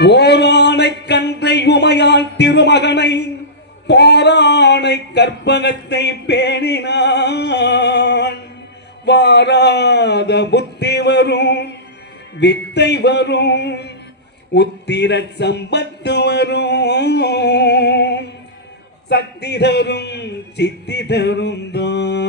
ஓரானை கன்றை உமையால் திருமகனை போரானை கற்பகத்தை பேணினான். வாராத புத்தி வரும் வித்தை வரும் உத்திர சம்பத்து வரும். சக்தி தரும் சித்தி தரும் தான்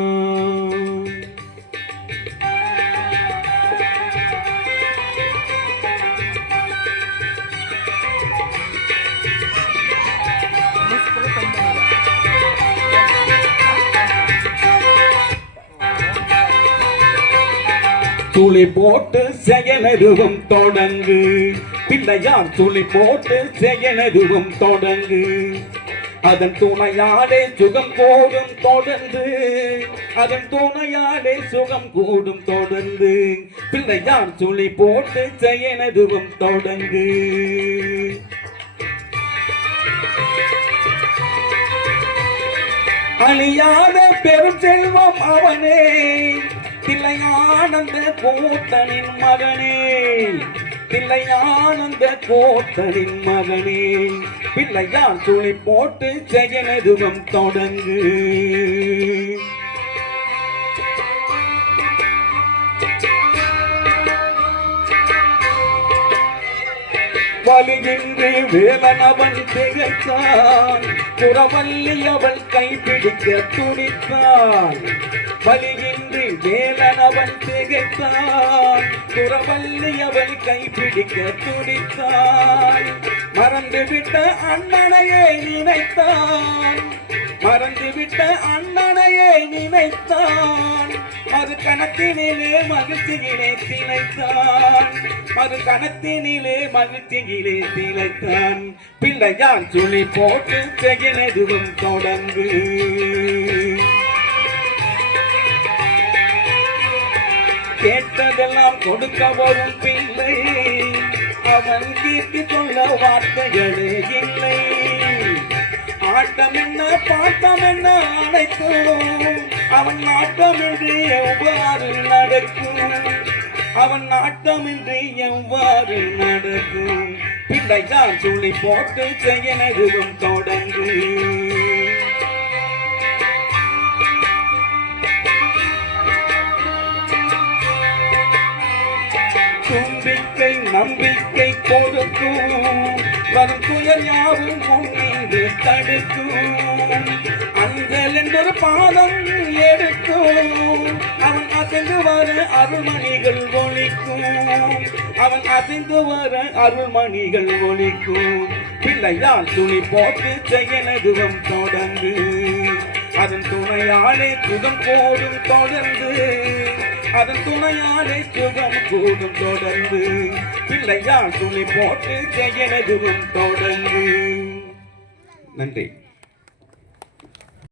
துளி போட்டு செயலருவம் தொடங்கு. பிள்ளையார் துளி போட்டு செயலருவம் தொடங்கு. அதன் துணையாலே சுகம் கூடும் தொடர்ந்து. அதன் துணையாலே சுகம் கூடும் தொடர்ந்து. பிள்ளையார் துளி போட்டு செயலருவம் தொடங்கு. அழியாத பெரும் செல்வம் அவனே. பிள்ளையானந்த கோத்தனின் மகனே. பிள்ளையானந்த கோத்தனின் மகனே. பிள்ளையார் துளி போட்டு செயலதுவம் தொடங்கு. வலியின்றி வேலனவன் திகைத்தான். புறவல்லி அவள் கைப்பிடிக்க துடித்தான். வலியின்றி அவன் திகைத்தான் புறவல்லி அவள் கைப்பிடிக்க துடித்தான் மறந்துவிட்ட அண்ணனையே நினைத்தான் மறந்துவிட்ட அண்ணனையே நினைத்தான் மறு கணத்தினிலே மகிழ்ச்சியிலே திளைத்தான் மறு கணத்தினிலே மகிழ்ச்சியிலே திளைத்தான் பிள்ளையான் சுழி போட்டு செயலெதுவும் தொடங்கு. கேட்டதெல்லாம் கொடுக்க வரும் பிள்ளை. அவன் கீர்த்தி சொல்ல வார்த்தைகளே இல்லை. ஆட்டம் என்ன பாட்டம் என்ன அனைத்தும் அவன் நாட்டமின்றி எவ்வாறு நடக்கும்? அவன் நாட்டமின்றி எவ்வாறு நடக்கும்? பிள்ளைதான் சுழி போட்டு செயலதுவும் தொடங்கு தடுக்கும். அஞ்சல் என்பொரு பாதம் எடுக்கும். அவன் அசைந்து வர அருள்மணிகள் ஒழிக்கும் அவன் அசைந்து வர அருள்மணிகள் ஒழிக்கும் பிள்ளையால் துணி போட்டு செயலதுவம் தொடர்ந்து. அதன் துணையாலே சுகம் போடும் தொடர்ந்து. அதன் துணையாலே சுகம் கூடும் தொடர்ந்து. பிள்ளையால் துணி போட்டு செயலதுவும் தொடர்ந்து. நன்றி.